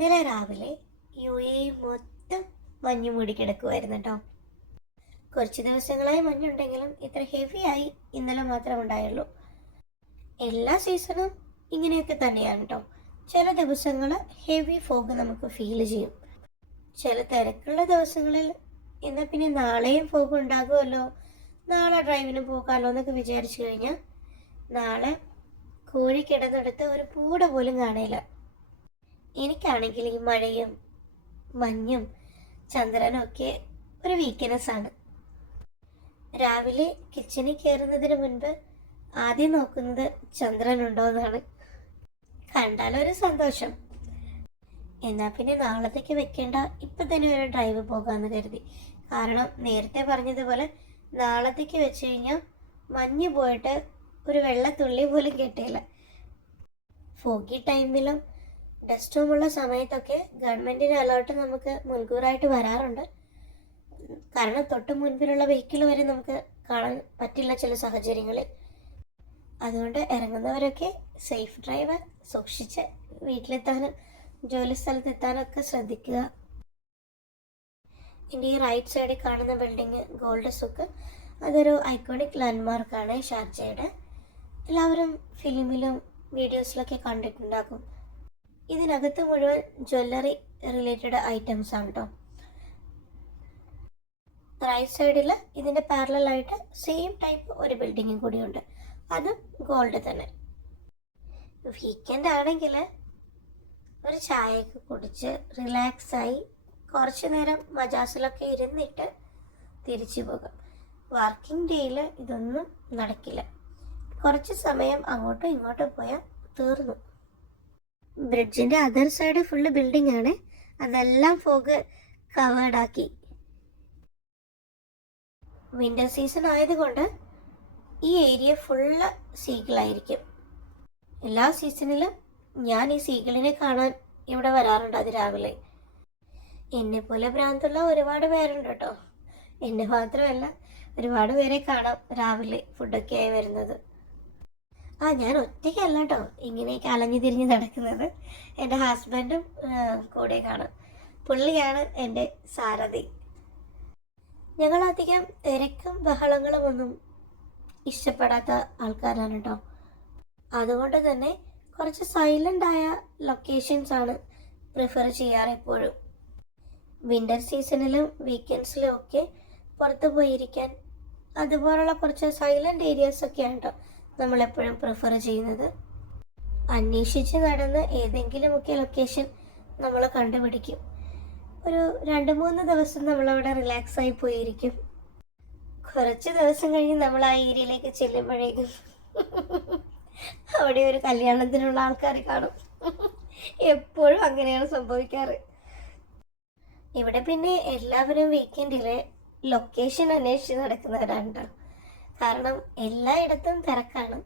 ഇന്നലെ രാവിലെ UAE മൊത്തം മഞ്ഞ് മൂടി കിടക്കുമായിരുന്നു കേട്ടോ. കുറച്ച് ദിവസങ്ങളായി മഞ്ഞുണ്ടെങ്കിലും ഇത്ര ഹെവി ആയി ഇന്നലെ മാത്രം ഉണ്ടായുള്ളൂ. എല്ലാ സീസണും ഇങ്ങനെയൊക്കെ തന്നെയാണ് കേട്ടോ. ചില ദിവസങ്ങൾ ഹെവി ഫോഗ് നമുക്ക് ഫീൽ ചെയ്യും. ചില തിരക്കുള്ള ദിവസങ്ങളിൽ എന്നാൽ പിന്നെ നാളെയും ഫോഗ് ഉണ്ടാകുമല്ലോ, നാളെ ഡ്രൈവിന് പോകാമല്ലോ എന്നൊക്കെ വിചാരിച്ചു കഴിഞ്ഞാൽ നാളെ കോഴി കിടന്നെടുത്ത് ഒരു പൂട പോലും കാണില്ല. എനിക്കാണെങ്കിൽ ഈ മഴയും മഞ്ഞും ചന്ദ്രനും ഒക്കെ ഒരു വീക്ക്നെസ്സാണ്. രാവിലെ കിച്ചണിൽ കയറുന്നതിന് മുൻപ് ആദ്യം നോക്കുന്നത് ചന്ദ്രനുണ്ടോ എന്നാണ്. കണ്ടാലൊരു സന്തോഷം. എന്നാൽ പിന്നെ നാളത്തേക്ക് വെക്കേണ്ട, ഇപ്പം തന്നെ ഒരു ഡ്രൈവ് പോകാമെന്ന് കരുതി. കാരണം നേരത്തെ പറഞ്ഞതുപോലെ നാളത്തേക്ക് വെച്ച് കഴിഞ്ഞാൽ മഞ്ഞ് പോയിട്ട് ഒരു വെള്ളത്തുള്ളി പോലും കിട്ടിയില്ല. ഫോഗി ടൈമിലും ഡസ്റ്റ് റൂമുള്ള സമയത്തൊക്കെ ഗവൺമെൻറ്റിൻ്റെ അലേർട്ട് നമുക്ക് മുൻകൂറായിട്ട് വരാറുണ്ട്. കാരണം തൊട്ട് മുൻപിലുള്ള വെഹിക്കിൾ വരെ നമുക്ക് കാണാൻ പറ്റില്ല ചില സാഹചര്യങ്ങളിൽ. അതുകൊണ്ട് ഇറങ്ങുന്നവരൊക്കെ സേഫ് ഡ്രൈവ്, സൂക്ഷിച്ച് വീട്ടിലെത്താനും ജോലി സ്ഥലത്തെത്താനൊക്കെ ശ്രദ്ധിക്കുക. എൻ്റെ ഈ റൈറ്റ് സൈഡിൽ കാണുന്ന ബിൽഡിങ് ഗോൾഡ് സുക്ക്, അതൊരു ഐക്കോണിക് ലാൻഡ്മാർക്കാണ് ഷാർജയുടെ. എല്ലാവരും ഫിലിമിലും വീഡിയോസിലൊക്കെ കണ്ടിട്ടുണ്ടാകും. ഇതിനകത്ത് മുഴുവൻ ജ്വല്ലറി റിലേറ്റഡ് ഐറ്റംസ് ആണ് കേട്ടോ. റൈറ്റ് സൈഡിൽ ഇതിൻ്റെ പാരലായിട്ട് സെയിം ടൈപ്പ് ഒരു ബിൽഡിങ്ങും കൂടിയുണ്ട്, അതും ഗോൾഡ് തന്നെ. വീക്കെൻഡ് ആണെങ്കിൽ ഒരു ചായയൊക്കെ കുടിച്ച് റിലാക്സായി കുറച്ച് നേരം മജാസിലൊക്കെ ഇരുന്നിട്ട് തിരിച്ചു പോകാം. വർക്കിംഗ് ഡേയിൽ ഇതൊന്നും നടക്കില്ല. കുറച്ച് സമയം അങ്ങോട്ടും ഇങ്ങോട്ടും പോയാൽ തീർന്നു. ബ്രിഡ്ജിൻ്റെ അതർ സൈഡ് ഫുള്ള് ബിൽഡിംഗ് ആണ്, അതെല്ലാം ഫോഗ് കവേർഡാക്കി. വിൻ്റർ സീസൺ ആയതുകൊണ്ട് ഈ ഏരിയ ഫുള്ള് സീഗിളായിരിക്കും. എല്ലാ സീസണിലും ഞാൻ ഈ സീഗിളിനെ കാണാൻ ഇവിടെ വരാറുണ്ട് അതിരാവിലെ. എന്നെപ്പോലെ ഭ്രാന്തുള്ള ഒരുപാട് പേരുണ്ട് കേട്ടോ. എന്നെ മാത്രമല്ല, ഒരുപാട് പേരെ കാണാം രാവിലെ ഫുഡൊക്കെ ആയി വരുന്നത്. ഞാൻ ഒറ്റയ്ക്കല്ല കേട്ടോ ഇങ്ങനെയൊക്കെ അലഞ്ഞു തിരിഞ്ഞ് നടക്കുന്നത്. എൻ്റെ ഹസ്ബൻഡും കൂടെ കാണാം. പുള്ളിയാണ് എൻ്റെ സാരഥി. ഞങ്ങളധികം തിരക്കും ബഹളങ്ങളും ഒന്നും ഇഷ്ടപ്പെടാത്ത ആൾക്കാരാണ് കേട്ടോ. അതുകൊണ്ട് തന്നെ കുറച്ച് സൈലൻ്റ് ആയ ലൊക്കേഷൻസ് ആണ് പ്രിഫർ ചെയ്യാറ് എപ്പോഴും. വിൻ്റർ സീസണിലും വീക്കെൻഡ്സിലും ഒക്കെ പുറത്ത് പോയിരിക്കാൻ അതുപോലുള്ള കുറച്ച് സൈലൻ്റ് ഏരിയാസൊക്കെയാണ് കേട്ടോ നമ്മളെപ്പോഴും പ്രിഫർ ചെയ്യുന്നത്. അന്വേഷിച്ച് നടന്ന് ഏതെങ്കിലുമൊക്കെ ലൊക്കേഷൻ നമ്മൾ കണ്ടുപിടിക്കും. ഒരു 2-3 ദിവസം നമ്മളവിടെ റിലാക്സായി പോയിരിക്കും. കുറച്ച് ദിവസം കഴിഞ്ഞ് നമ്മൾ ആ ഏരിയയിലേക്ക് ചെല്ലുമ്പോഴേക്കും അവിടെ ഒരു കല്യാണത്തിനുള്ള ആൾക്കാർ കാണും. എപ്പോഴും അങ്ങനെയാണ് സംഭവിക്കാറ്. ഇവിടെ പിന്നെ എല്ലാവരും വീക്കെൻഡിൽ ലൊക്കേഷൻ അന്വേഷിച്ച് നടക്കുന്നവരാണ്. കാരണം എല്ലായിടത്തും തിരക്കാണ്.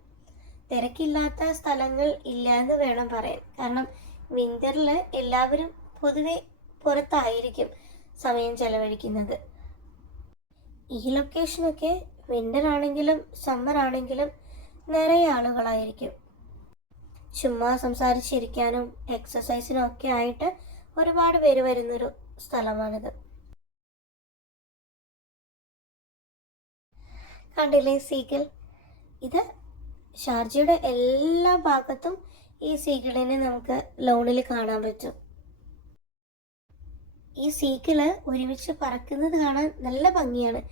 തിരക്കില്ലാത്ത സ്ഥലങ്ങൾ ഇല്ല എന്ന് വേണം പറയാൻ. കാരണം വിൻ്ററിൽ എല്ലാവരും പൊതുവെ പുറത്തായിരിക്കും സമയം ചെലവഴിക്കുന്നത്. ഈ ലൊക്കേഷനൊക്കെ വിൻ്റർ ആണെങ്കിലും സമ്മർ ആണെങ്കിലും നിറയെ ആളുകളായിരിക്കും. ചുമ്മാ സംസാരിച്ചിരിക്കാനും എക്സസൈസിനും ഒക്കെ ആയിട്ട് ഒരുപാട് പേര് വരുന്നൊരു സ്ഥലമാണിത്. കണ്ടില്ലേ സീഗിൾ? ഇത് ഷാർജയുടെ എല്ലാ ഭാഗത്തും ഈ സീഗിളിനെ നമുക്ക് ലോണിൽ കാണാൻ പറ്റും. ഈ സീഗിള് ഒരുമിച്ച് പറക്കുന്നത് കാണാൻ നല്ല ഭംഗിയാണ്.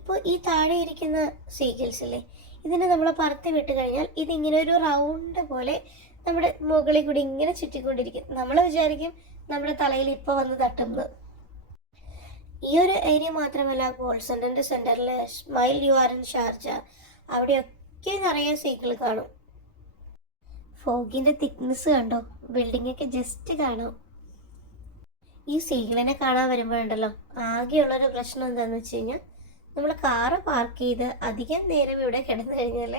ഇപ്പോൾ ഈ താഴെ ഇരിക്കുന്ന സീഗിൾസില്ലേ, ഇതിനെ നമ്മൾ പറത്തി വിട്ട് കഴിഞ്ഞാൽ ഇതിങ്ങനെ ഒരു റൗണ്ട് പോലെ നമ്മുടെ മുകളിൽ കൂടി ഇങ്ങനെ ചുറ്റിക്കൊണ്ടിരിക്കും. നമ്മൾ വിചാരിക്കും നമ്മുടെ തലയിൽ ഇപ്പോൾ വന്ന് തട്ടുന്നത്. ഈ ഒരു ഏരിയ മാത്രമല്ല, ഗോൾഡ് സെന്ററിന്റെ സെന്ററിൽ smile you are in Sharjah, അവിടെയൊക്കെ നിറയെ സീഗിൾ കാണും. ഫോഗിന്റെ തിക്നെസ് കണ്ടോ? ബിൽഡിംഗ് ഒക്കെ ജസ്റ്റ് കാണാം. ഈ സീഗിളിനെ കാണാൻ വരുമ്പോഴുണ്ടല്ലോ, ആകെയുള്ളൊരു പ്രശ്നം എന്താണെന്ന് വെച്ച് കഴിഞ്ഞാൽ, നമ്മൾ കാറ് പാർക്ക് ചെയ്ത് അധികം നേരം ഇവിടെ കിടന്നു കഴിഞ്ഞാൽ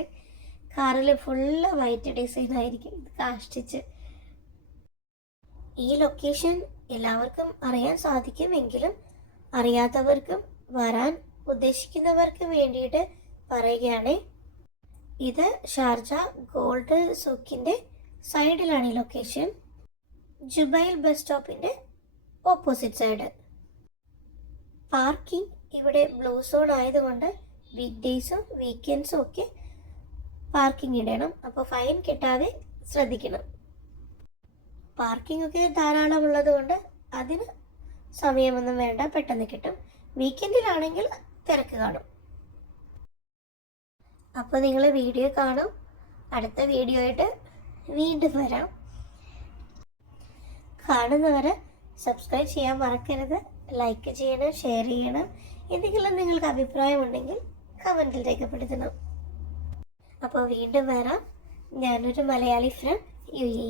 കാറിൽ ഫുള്ള് വൈറ്റ് ഡിസൈൻ ആയിരിക്കും. ഇത് കാഷ്ടിച്ച്. ഈ ലൊക്കേഷൻ എല്ലാവർക്കും അറിയാൻ സാധിക്കുമെങ്കിലും അറിയാത്തവർക്കും വരാൻ ഉദ്ദേശിക്കുന്നവർക്ക് വേണ്ടിയിട്ട് പറയുകയാണ്. ഇത് ഷാർജ ഗോൾഡ് സൂക്കിൻ്റെ സൈഡിലാണ് ഈ ലൊക്കേഷൻ. ജുബൈൽ ബസ് സ്റ്റോപ്പിൻ്റെ ഓപ്പോസിറ്റ് സൈഡ്. പാർക്കിംഗ് ഇവിടെ ബ്ലൂ സോൺ ആയതുകൊണ്ട് വീക്ക് ഡേയ്സും വീക്കെൻഡ്സും ഒക്കെ പാർക്കിംഗ് ഇടണം. അപ്പോൾ ഫൈൻ കിട്ടാതെ ശ്രദ്ധിക്കണം. പാർക്കിംഗ് ഒക്കെ ധാരാളം ഉള്ളത് കൊണ്ട് അതിന് സമയമൊന്നും വേണ്ട, പെട്ടെന്ന് കിട്ടും. വീക്കെൻഡിലാണെങ്കിൽ തിരക്ക് കാണും. അപ്പോൾ നിങ്ങൾ വീഡിയോ കാണും. അടുത്ത വീഡിയോ ആയിട്ട് വീണ്ടും വരാം. കാണുന്നവരെ സബ്സ്ക്രൈബ് ചെയ്യാൻ മറക്കരുത്. ലൈക്ക് ചെയ്യണം, ഷെയർ ചെയ്യണം. എന്തെങ്കിലും നിങ്ങൾക്ക് അഭിപ്രായമുണ്ടെങ്കിൽ കമൻറ്റിൽ രേഖപ്പെടുത്തണം. അപ്പോൾ വീണ്ടും വരാം. ഞാനൊരു മലയാളി ഫ്രം UAE.